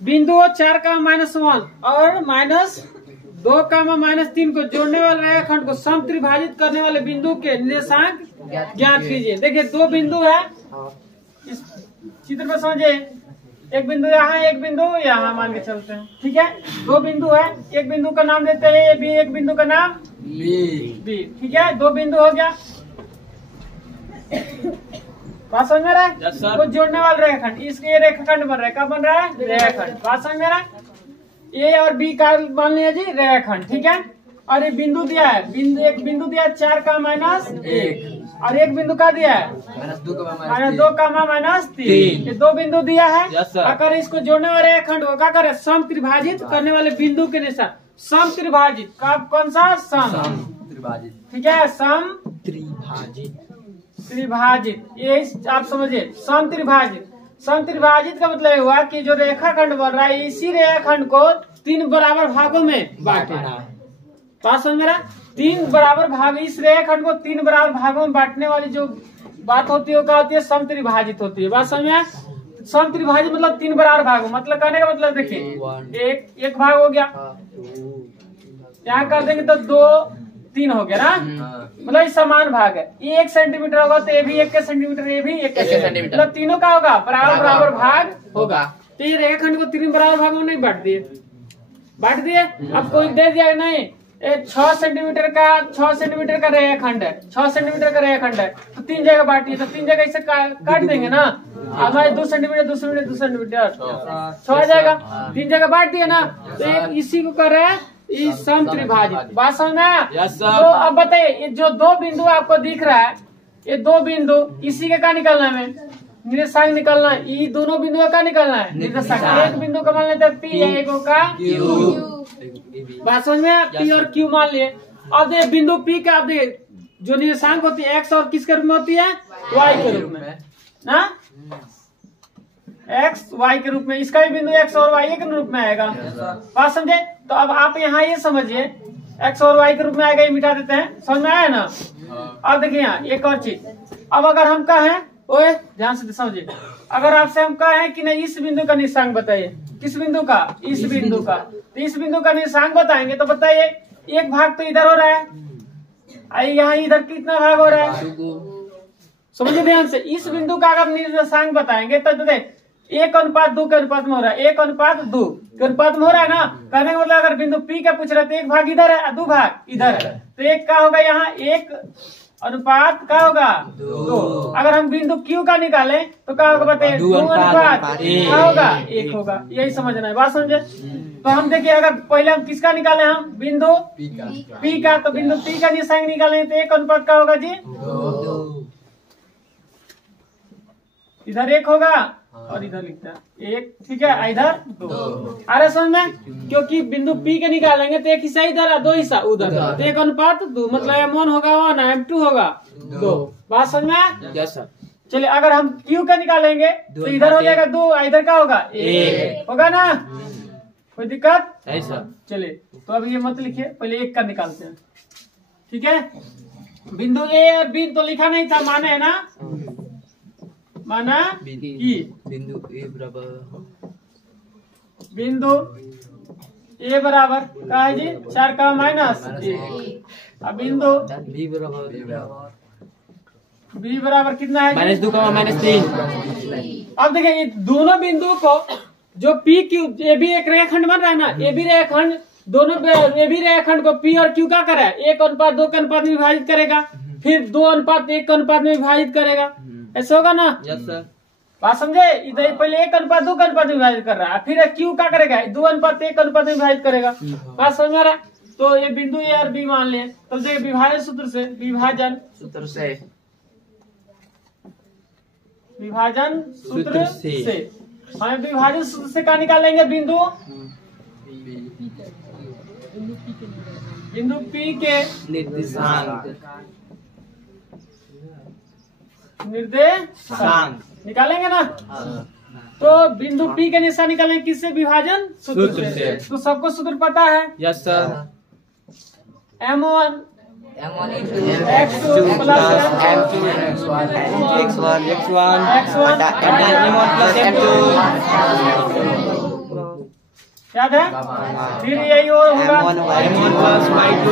बिंदु 4 का -1 और -2 का -3 को जोड़ने वाले रेखाखंड को समत्रिभाजित करने वाले बिंदु के निर्देशांक ज्ञात कीजिए। देखिए 2 बिंदु है, इस चित्र में समझिए। एक बिंदु यहाँ, एक बिंदु यहाँ मान के चलते हैं, ठीक है। 2 बिंदु है, एक बिंदु का नाम देते हैं ए बी, एक बिंदु का नाम बी, ठीक है। 2 बिंदु हो गया, बात समझ में रहा है। तो जोड़ने वाला रेखाखंड, इसके रेखाखंड बन रहा है, क्या बन रहा है? रेखाखंड। बात समझ में रहा है। ए और बी का मान लिया जी रेखाखंड, ठीक है। और ये बिंदु दिया है, एक बिंदु दिया 4 का -1 और एक बिंदु का दिया है -2 का -3। ये 2 बिंदु दिया है। अगर इसको जोड़ने वाले रेखाखंड को क्या करे? समत्रिभाजित करने वाले बिंदु के निशान समत्रिभाजित का कौन सा? समत्रिभाजित, ठीक है। समत्रिभाजित, त्रिभाजित, ये आप समझिए। समत्रिभाजित, समत्रिभाजित का मतलब हुआ कि जो रेखाखंड बन रहा है इसी रेखाखंड को 3 बराबर भागों में बांटना है। बात समझ में रहा? 3 बराबर भाग, इस रेखाखंड को 3 बराबर भागों में बांटने वाली जो बात होती है वो क्या होती है? समत्रिभाजित होती है। बात समझ में? समत्रिभाजित मतलब 3 बराबर भागों, मतलब कहने का मतलब देखिए एक भाग हो गया, यहाँ कर देंगे तो 2 3 हो गया ना, मतलब ये समान भाग है। ये 1 सेंटीमीटर होगा तो ये भी 1 सेंटीमीटर, ये भी 1 सेंटीमीटर, मतलब तीनों का होगा बराबर बराबर भाग होगा। तो ये रेखाखंड को 3 बराबर भागों में नहीं बांट दिए। अब कोई दे दिया नहीं 6 सेंटीमीटर का रेखाखंड है, 6 सेंटीमीटर का रेखाखंड है, तो 3 जगह बांटिए, तो 3 जगह इसे काट देंगे ना। हमारे 2 सेंटीमीटर 6 आ जाएगा, 3 जगह बांट दिया ना, तो इसी को कर रहे हैं समत्रिभाजित। बात समझ में आया? तो अब बताइए ये जो 2 बिंदु आपको दिख रहा है, ये 2 बिंदु इसी का क्या निकालना है? निर्देशांक निकालना है। ये दोनों बिंदुओं का निकालना है निर्देशांक। एक बिंदु का मान लेते हैं पी है, एक का क्यू। बात समझ में? पी और क्यू मान लिए। अब देखिए बिंदु पी का, अब देखिए जो निर्देशांक होती है एक्स और किसके रूप में होती है? वाई के रूप में ना, एक्स वाई के रूप में। इसका भी बिंदु एक्स और वाई के रूप में आएगा। बात समझे? तो अब आप यहाँ ये समझिए एक्स और वाई के रूप में आएगा, ये मिटा देते हैं। समझ में आया ना? अब देखिए यहाँ एक और चीज, अब अगर हम कहें, ओए ध्यान से समझिए, अगर आपसे हम कहें कि नहीं इस बिंदु का निर्देशांक बताइए, किस बिंदु का? इस बिंदु का। तो इस बिंदु का निर्देशांक बताएंगे तो बताइए एक भाग तो इधर हो रहा है, यहाँ इधर कितना भाग हो रहा है? समझिए ध्यान से। इस बिंदु का अगर निर्देशांक बताएंगे तो 1:2 के अनुपात में हो रहा है, 1:2 के अनुपात में हो रहा है ना। कहने का मतलब अगर बिंदु पी का पूछ रहे तो 1 भाग इधर है, 2 भाग इधर है, तो 1 क्या होगा यहाँ? 1:2 क्या होगा? 2। अगर हम बिंदु क्यू का निकालें तो क्या होगा बताइए? 2:1 क्या होगा? 1 होगा। यही समझना है। बात समझे? तो हम देखिए अगर पहले हम किसका निकाले? हम बिंदु पी का, तो बिंदु पी का निर्देशांक निकालेंगे तो 1:2 क्या होगा जी? 2। इधर 1 होगा और इधर लिखता है 1, ठीक है, इधर 2। आ रहा समझ में? क्योंकि बिंदु पी के निकालेंगे तो 1 हिस्सा इधर है, 2 हिस्सा उधर, तो 1:2, मतलब M1 होगा 1, M2 होगा 2। बात समझ में? Yes sir. चलिए अगर हम क्यू का निकालेंगे तो इधर हो जाएगा 2, इधर क्या होगा? 1 होगा ना। कोई दिक्कत? नहीं सर। चलिए तो अब ये मत लिखिए, पहले 1 का निकालते हैं, ठीक है। बिंदु ए और बी तो लिखा नहीं था, माने है ना, माना कि बिंदु ए बराबर क्या है जी? 4 का -1। अब बिंदु बी बराबर कितना है? -2 का -3। अब देखिए ये दोनों बिंदु को जो पी क्यू, ये भी एक रेखाखंड बन रहा है ना, ये भी रेखाखंड, दोनों ये भी रेखाखंड को पी और क्यू का करा है 1:2 के अनुपात में विभाजित करेगा, फिर 2:1 के अनुपात में विभाजित करेगा। ऐसा होगा ना? Yes sir. बात समझे? इधर पहले 1:2 के अनुपात में विभाजित कर रहा है, फिर क्यू क्या करेगा? 2:1 के अनुपात में विभाजित करेगा। बात समझ में आ रहा है? तो ये बिंदु ए और बी मान लिए। तो देखिए विभाजन सूत्र से हमें विभाजन सूत्र से क्या निकालेंगे? बिंदु पी के निर्देशांक निकालेंगे ना। तो बिंदु पी के निशान निकालेंगे किससे? विभाजन सूत्र से। तो सबको सूत्र पता है? Yes sir. M1 x2 plus x1 M1 plus M2 याद है? फिर यही होगा M1 plus Y2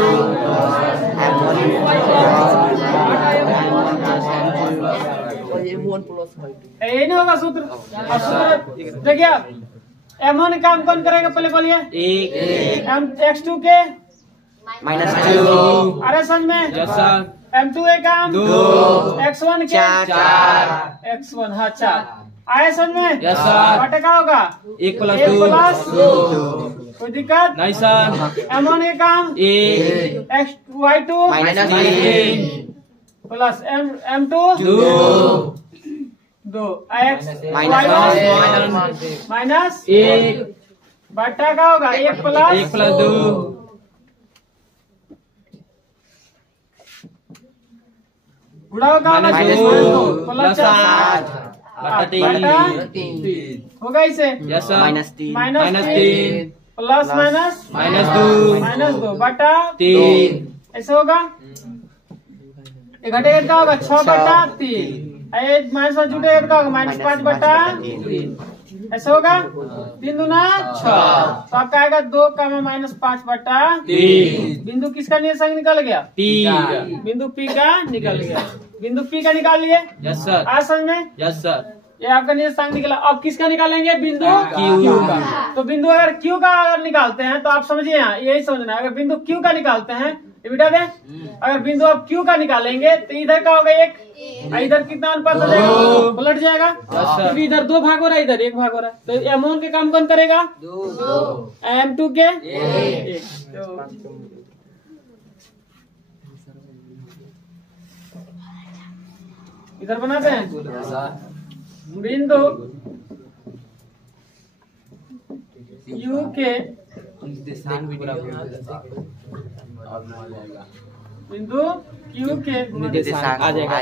यही नहीं होगा सूत्र। अब सूत्र देखिए M1 काम कौन करेगा पहले बोलिए? X2 के -2। अरे समझ में? Yes sir. M2 के काम 2। X1 के 4। X1 हाँ 4 आए समझ में? Yes sir. बटे क्या होगा? 1 + 2। कोई दिक्कत नहीं सर। M1 के काम Y2 -3 plus M2 2 X Y1 -1 बटा क्या होगा? 1 + 2 गुणा होगा -2 प्लस 8 बटा 3 होगा इसे? Yes sir. -3 प्लस -2 बटा 3 ऐसे होगा। ये घटेगा क्या होगा? 6 बटा 3 -1 जुटेगा क्या होगा? -5 बटा 3 ऐसे होगा। 3 दूना 6 तो आपका आएगा 2 का -5 बटा 3। बिंदु किसका निशान निकल गया? P। बिंदु P का निकल गया। बिंदु P का निकाल लिए? Yes sir. आज समझ में? Yes sir. ये आपका निशान निकला। अब किसका निकालेंगे? बिंदु Q का। तो बिंदु अगर Q का अगर निकालते हैं तो आप समझिए यहाँ यही समझना है। अगर बिंदु Q का निकालते हैं ये बेटा दे, अगर बिंदु आप Q का निकालेंगे तो इधर का होगा 1, इधर कितना अनुपात हो जाएगा? पलट जाएगा। तो इधर 2 भाग हो रहा है, इधर 1 भाग हो रहा है। तो M1 के काम कौन करेगा? 2 M2 के 1। इधर बनाते हैं बिंदु Q के बिंदु Q के निर्देशांक आ जाएगा।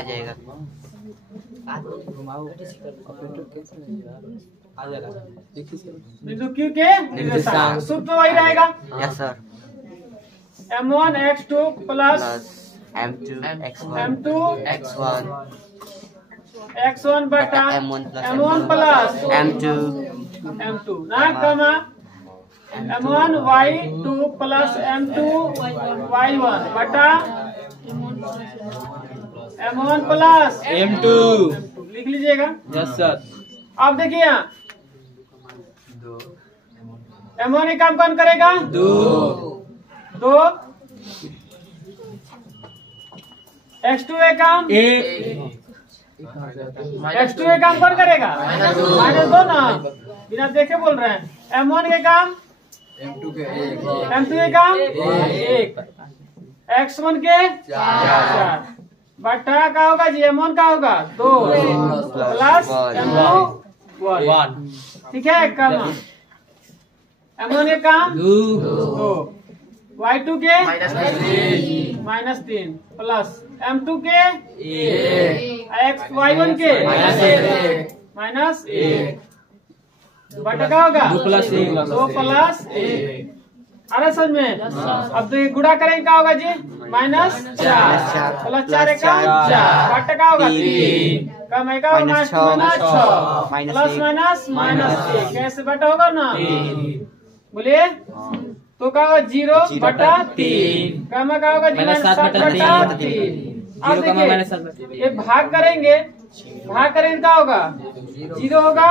बिंदु Q के निर्देशांक सूत्र वही रहेगा। Yes sir. M1 X2 plus M2 X1 X1 बटा M1 प्लस M2 ना कमा M1 Y2 plus M2 Y1 बटा M1 प्लस M2 लिख लीजिएगा। Yes sir. अब देखिए यहाँ M1 का काम कौन करेगा? 2 X2 का काम X2 का काम कौन करेगा? -2 ना, बिना देखे बोल रहे हैं। M1 के काम M2 के काम 1 X1 के 4 बटा का होगा जी? M1 का होगा 2 प्लस M2 1 ठीक है। कम M1 के काम 2 Y2 के -3 प्लस M2 के Y1 के -1 बटा का होगा 2 प्लस 1। अरे समझ में? अब तो ये गुणा करेंगे क्या होगा जी? -4 प्लस 4 का 4 बटा का होगा 3 कम है का -6 प्लस -1 कैसे बटा होगा ना? बोलिए तो क्या होगा? 0 बटा 3 कम का होगा जी? -7 बटा 3। अब देखिए ये भाग करेंगे क्या होगा? 0 होगा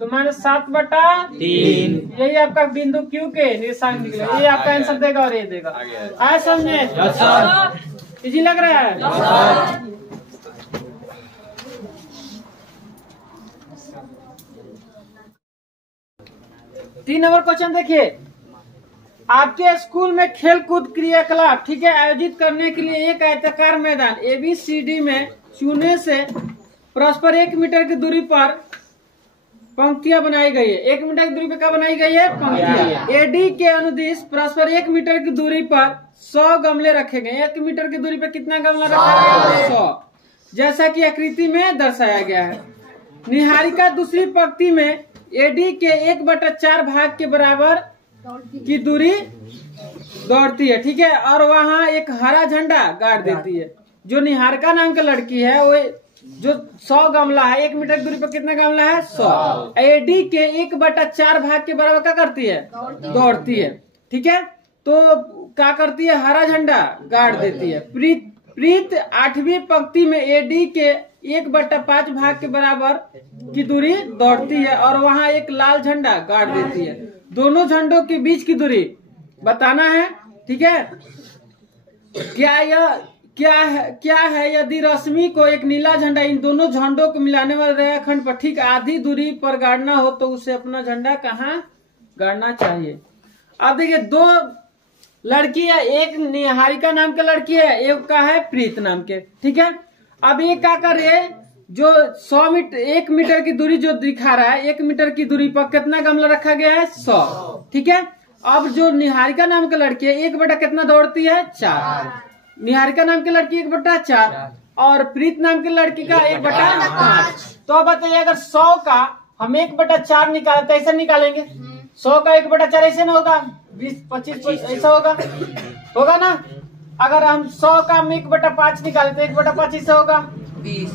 तो -7 बटा 3 यही आपका बिंदु Q के निशान निकलेगा। ये आपका आंसर देगा और ये देगा। आए समझे? इजी लग रहा है? 3 नंबर क्वेश्चन देखिए। आपके स्कूल में खेल कूद क्रियाकलाप ठीक है आयोजित करने के लिए एक आयताकार मैदान ABCD में चुने से परस्पर 1 मीटर की दूरी पर पंक्तियां बनाई गई है। 1 मीटर की दूरी पर क्या बनाई गई है? पंक्तियां। AD के अनुदिश परस्पर 1 मीटर की दूरी पर 100 गमले रखे गए। 1 मीटर की दूरी पर कितना गमला रखा गया? 100 जैसा कि आकृति में दर्शाया गया है। निहारिका दूसरी पंक्ति में AD के 1/4 भाग के बराबर की दूरी दौड़ती है ठीक है और वहाँ एक हरा झंडा गाड़ देती है। जो निहारिका नाम की लड़की है वो जो 100 गमला है, 1 मीटर की दूरी पर कितना गमला है? 100। एडी के 1/4 भाग के बराबर क्या करती है? दौड़ती है। ठीक है, तो क्या करती है? हरा झंडा गाड़ देती है। प्रीत 8वीं पंक्ति में एडी के 1/5 भाग के बराबर की दूरी दौड़ती है और वहां एक लाल झंडा गाड़ देती है। दोनों झंडों के बीच की दूरी बताना है। ठीक है, क्या है यदि रश्मि को एक नीला झंडा इन दोनों झंडों को मिलाने वाले रेखाखंड पर ठीक आधी दूरी पर गाड़ना हो तो उसे अपना झंडा कहाँ गाड़ना चाहिए? अब देखिए, 2 लड़की है, एक निहारिका नाम की लड़की है, एक का है प्रीत नाम के। ठीक है, अब ये क्या कर रही है? जो 1 मीटर की दूरी जो दिखा रहा है, 1 मीटर की दूरी पर कितना गमला रखा गया है? 100। ठीक है, अब जो निहारिका नाम की लड़की है 1 कितना दौड़ती है? 4। निहारिका नाम की लड़की 1/4 और प्रीत नाम की लड़की का 1/5। तो अब बताइए, अगर 100 का हम 1/4 निकाले तो ऐसे निकालेंगे, 100 का 1/4 ऐसे ना होगा, 20-25 ऐसा होगा ना। अगर हम 100 का हम 1/5 निकाले तो 1/5 ऐसा होगा 20।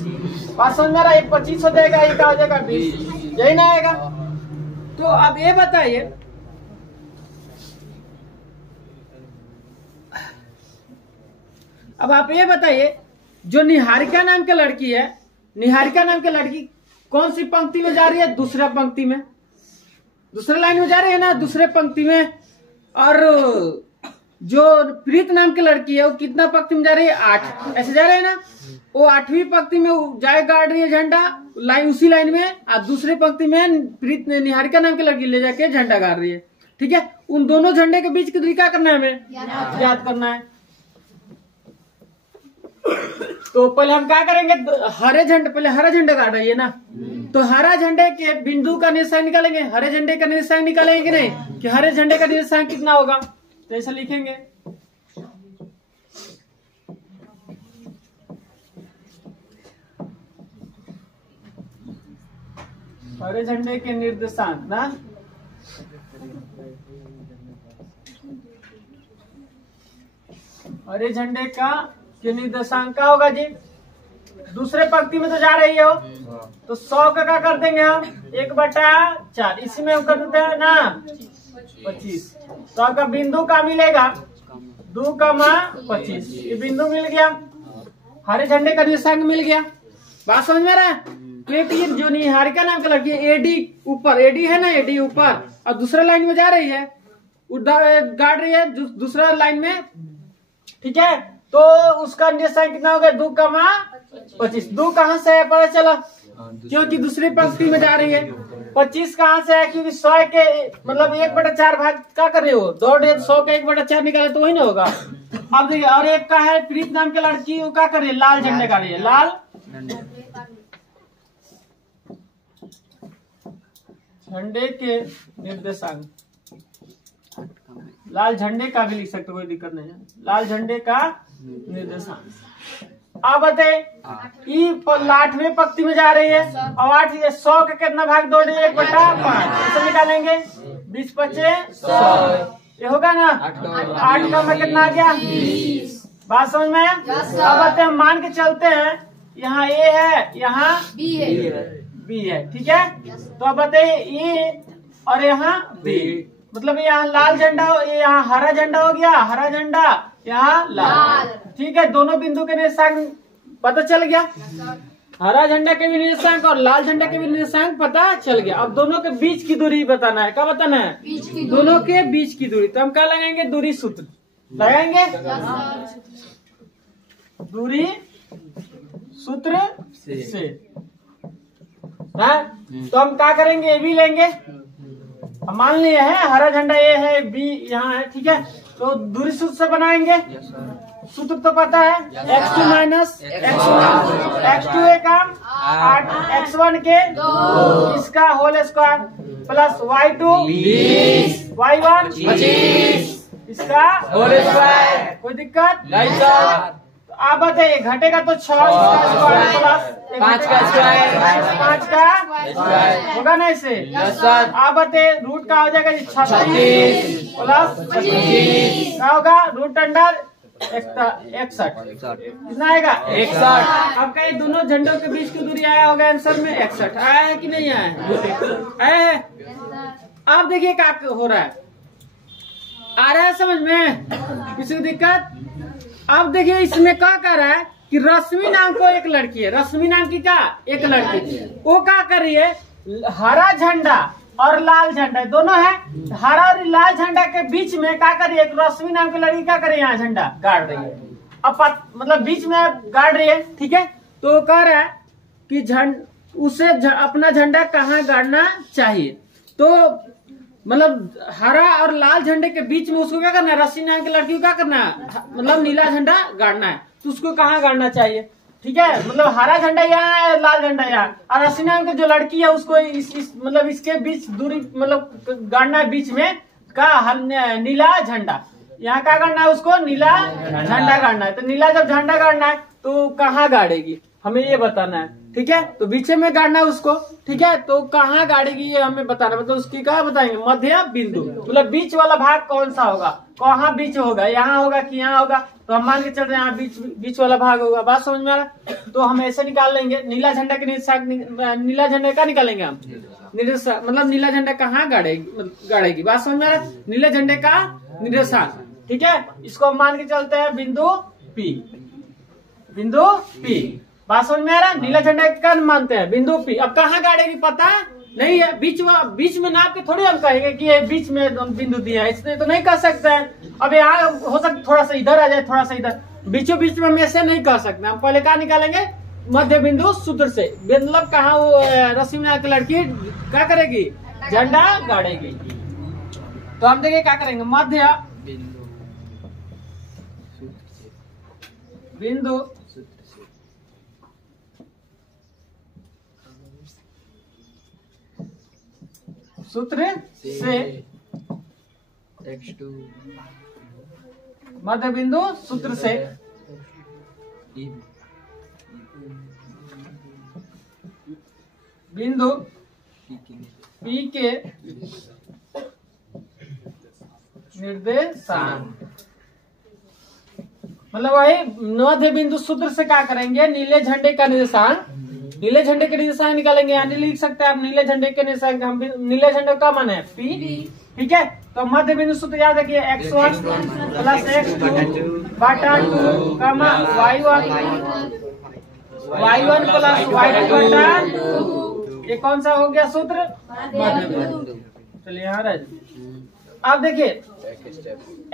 बात समझ में आ रहा है? 25 हो जाएगा, ये क्या हो जाएगा? 20। यही ना आएगा। तो अब ये बताइए, अब आप ये बताइए, जो निहारिका नाम की लड़की है, निहारिका नाम की लड़की कौन सी पंक्ति में जा रही है? दूसरा पंक्ति में, दूसरे लाइन में जा रही है ना, दूसरे पंक्ति में। और जो प्रीत नाम की लड़की है वो कितना पंक्ति में जा रही है? 8। ऐसे जा रहे हैं ना, वो 8वीं पंक्ति में जाए गाड़ रही है झंडा, लाइन उसी लाइन में। और दूसरी पंक्ति में प्रीत निहारिका नाम की लड़की ले जाके झंडा गाड़ रही है। ठीक है, उन दोनों झंडे के बीच की दूरी क्या करना है? हमें याद करना है। तो पहले हम क्या करेंगे? पहले हरा झंडा गाड़ रही है ना, तो हरा झंडे के बिंदु का निर्देशांक निकालेंगे। हरे झंडे का निर्देशांक निकालेंगे कि नहीं, कि हरे झंडे का निर्देशांक कितना होगा? तो ऐसा लिखेंगे, हरे झंडे के निर्देशांक ना, हरे झंडे का निर्देशांक का होगा जी। दूसरे पंक्ति में तो जा रही हो, तो 100 का क्या कर देंगे हम? 1/4। इसी में हम कर देते हैं ना 25। तो आपका बिंदु का मिलेगा 2,25। ये बिंदु मिल गया, हरे झंडे का निर्देशांक मिल गया। बात समझ में आ रहा है? तो जो निहारिका नाम की लड़की है, एडी ऊपर, एडी है ना, एडी ऊपर और दूसरा लाइन में जा रही है, गाड़ रही है दूसरा लाइन में। ठीक है, तो उसका निर्देशांक कितना हो गया? 2,25। 2 कहाँ से है पता चला? क्योंकि दूसरी पंक्ति में जा रही है। 25 कहाँ से है? क्योंकि 100 के मतलब 1/4 भाग क्या कर रहे हो? दौड़ रहे, 100 का 1/4 निकाले तो वही ना होगा। अब देखिए, और एक का है प्रीत नाम की लड़की, वो क्या कर रही है? लाल झंडे गाड़ रही है। लाल झंडे के निर्देशांक, लाल झंडे का भी लिख सकते, कोई दिक्कत नहीं है। लाल झंडे का निर्देशांक। अब बताए, 8वें पंक्ति में जा रही है और 100 का कितना भाग दौड़ रही है? 1/5। ऐसे निकालेंगे, 20-25 100। ये होगा ना, 8 का में कितना आ गया? 20। बात समझ में? अब बताए, हम मान के चलते हैं, यहाँ ए है, यहाँ बी है। ठीक है, तो अब बताइए, ए और यहाँ बी, मतलब यहाँ लाल झंडा, ये यहाँ हरा झंडा हो गया, हरा झंडा यहाँ लाल। ठीक है, दोनों बिंदु के निर्देशांक पता चल गया। हरा झंडा के भी निर्देशांक और लाल झंडा के भी निर्देशांक पता चल गया। अब दोनों के बीच की दूरी बताना है। क्या बताना है? दोनों के बीच की दूरी। तो हम क्या लगाएंगे? दूरी सूत्र लगाएंगे। दूरी सूत्र से तो हम क्या करेंगे? ए भी लेंगे। मान लिए है हरा झंडा ए है, बी यहाँ है। ठीक है, तो दूरी सूत्र से बनाएंगे। सूत्र तो पता है, x2 माइनस x2 का 8, x1 के 2 इसका whole square plus y2 y1 25 इसका होल स्क्वायर। कोई दिक्कत नहीं सर। आप बताइए, घटेगा तो 6 प्लस 5 का स्क्वायर 5 का होगा ना इसे। आप बताइए, रूट का हो जाएगा 36 प्लस 25 क्या होगा? रूट अंडर 61 कितना आएगा 61। अब कहीं दोनों झंडों के बीच की दूरी आया होगा आंसर में 61 आया है कि नहीं आया है? अब देखिए क्या हो रहा है, आ रहा है समझ में, किसी दिक्कत? अब देखिए इसमें क्या कर रहा है कि रश्मि नाम को एक लड़की है, रश्मि नाम की क्या एक लड़की, वो क्या कर रही है, हरा झंडा और लाल झंडा दोनों है, हरा और लाल झंडा के बीच में क्या कर रही है, रश्मि नाम की लड़की क्या कर रही है, यहाँ झंडा गाड़ रही है। अब मतलब बीच में गाड़ रही है, ठीक है। तो कह रहा है कि उसे अपना झंडा कहाँ गाड़ना चाहिए, तो मतलब हरा और लाल झंडे के बीच में उसको क्या करना है, रश्मि नाम की लड़की को क्या करना है, मतलब नीला झंडा गाड़ना है, तो उसको कहाँ गाड़ना चाहिए, ठीक है। मतलब हरा झंडा यहाँ है, लाल झंडा यहाँ, और रश्मि नाम की जो लड़की है उसको मतलब इसके बीच दूरी मतलब गाड़ना है, बीच में का नीला झंडा, यहाँ क्या गाड़ना है, उसको नीला झंडा गाड़ना है। तो नीला जब झंडा गाड़ना है तो कहाँ गाड़ेगी, हमें ये बताना है, ठीक है। तो बीचे में गाड़ना है उसको, ठीक है। तो कहाँ गाड़ेगी ये हमें बताना, मतलब उसकी क्या बताएंगे, मध्य बिंदु, मतलब बीच वाला भाग कौन सा होगा, कहाँ बीच होगा, यहाँ होगा कि यहाँ होगा, तो हम मान के चल रहे हैं यहाँ बीच वाला भाग होगा। बात समझ में आ रहा? तो हम ऐसे निकाल लेंगे, नीला झंडा के नीला झंडा का निकालेंगे हम, मतलब नीला झंडा कहाँ गाड़ेगी, बात समझ में आ रहा? नीले झंडे का निर्देशांक, ठीक है। इसको हम मान के चलते हैं बिंदु P, बात समझ में आ रहा है? नीला झंडा का मानते हैं बिंदु P। अब कहाँ गाड़ेगी पता नहीं है, बीच में नाप के थोड़ी हम कहेंगे कि ये बीच में बिंदु दिया है, इसने तो नहीं कह सकते हैं। अब यहाँ हो सकता थोड़ा सा इधर आ जाए, थोड़ा सा इधर, बीचों बीच में हम ऐसे नहीं कह सकते। हम पहले क्या निकालेंगे, मध्य बिंदु सूत्र से, मतलब कहाँ वो रश्मि नाम की लड़की क्या करेगी, झंडा गाड़ेगी। तो हम देखिए क्या करेंगे, मध्य बिंदु सूत्र से मध्य बिंदु सूत्र से बिंदु P के निर्देशांक, मतलब वही मध्य बिंदु सूत्र से क्या करेंगे, नीले झंडे का निर्देशांक, नीले झंडे के निर्देशांक निकालेंगे। यहाँ लिख सकते हैं आप नीले झंडे के निर्देशांक, हम नीले झंडे का मान है P, ठीक है। तो मध्य बिंदु सूत्र याद रखिए, x1 प्लस x2 बटा 2 कमा y1 प्लस y2 बटा, ये कौन सा हो गया सूत्र, मध्य बिंदु। चलिए यहाँ रह, अब देखिए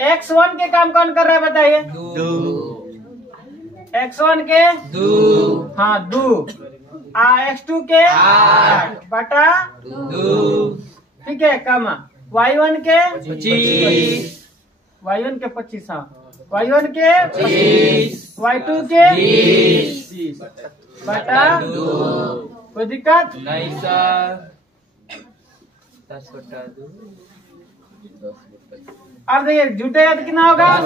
x1 के काम कौन कर रहा है बताइए, x1 के 2, हाँ 2, x2 के 8 बटा 2, ठीक है, कमा y1 के 25, y1 के 25, हाँ y1 के 25, y2 के 20 बटा 2। कोई दिक्कत नहीं सर, 10 बटा 2। अब देखिए जुटेगा तो कितना होगा,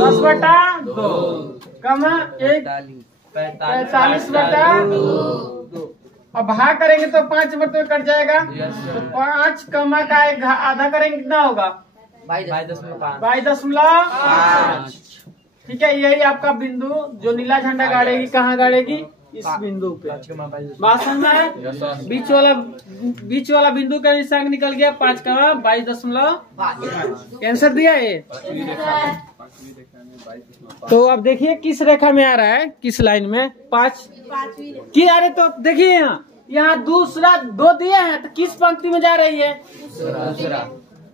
10 बटा 2 कमा 45 बटा 2। अब भाग करेंगे तो 5 बटे कट जाएगा, तो 5 कमा का आधा करेंगे कितना होगा, 22.5, ठीक है। यही आपका बिंदु जो नीला झंडा गाड़ेगी, कहाँ गाड़ेगी, इस बिंदु पे। बात समझ में आया? बीच वाला बिंदु का निर्देशांक निकल गया 5 का 22.5, आंसर दिया ये। तो अब देखिए किस रेखा में आ रहा है, किस लाइन में, 5 की आ रहे। तो देखिए यहाँ दूसरा 2 दिए हैं, तो किस पंक्ति में जा रही है,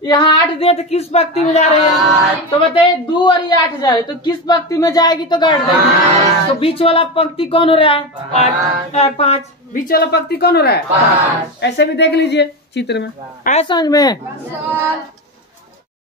यहाँ 8 दिए तो किस पंक्ति में जा रही है, तो बताइए 2 और ये 8 जाए तो किस पंक्ति में जाएगी, तो गाड़ देगी। तो बीच वाला पंक्ति कौन हो रहा है, 5, बीच वाला पंक्ति कौन हो रहा है, ऐसे भी देख लीजिए चित्र में, आया समझ में।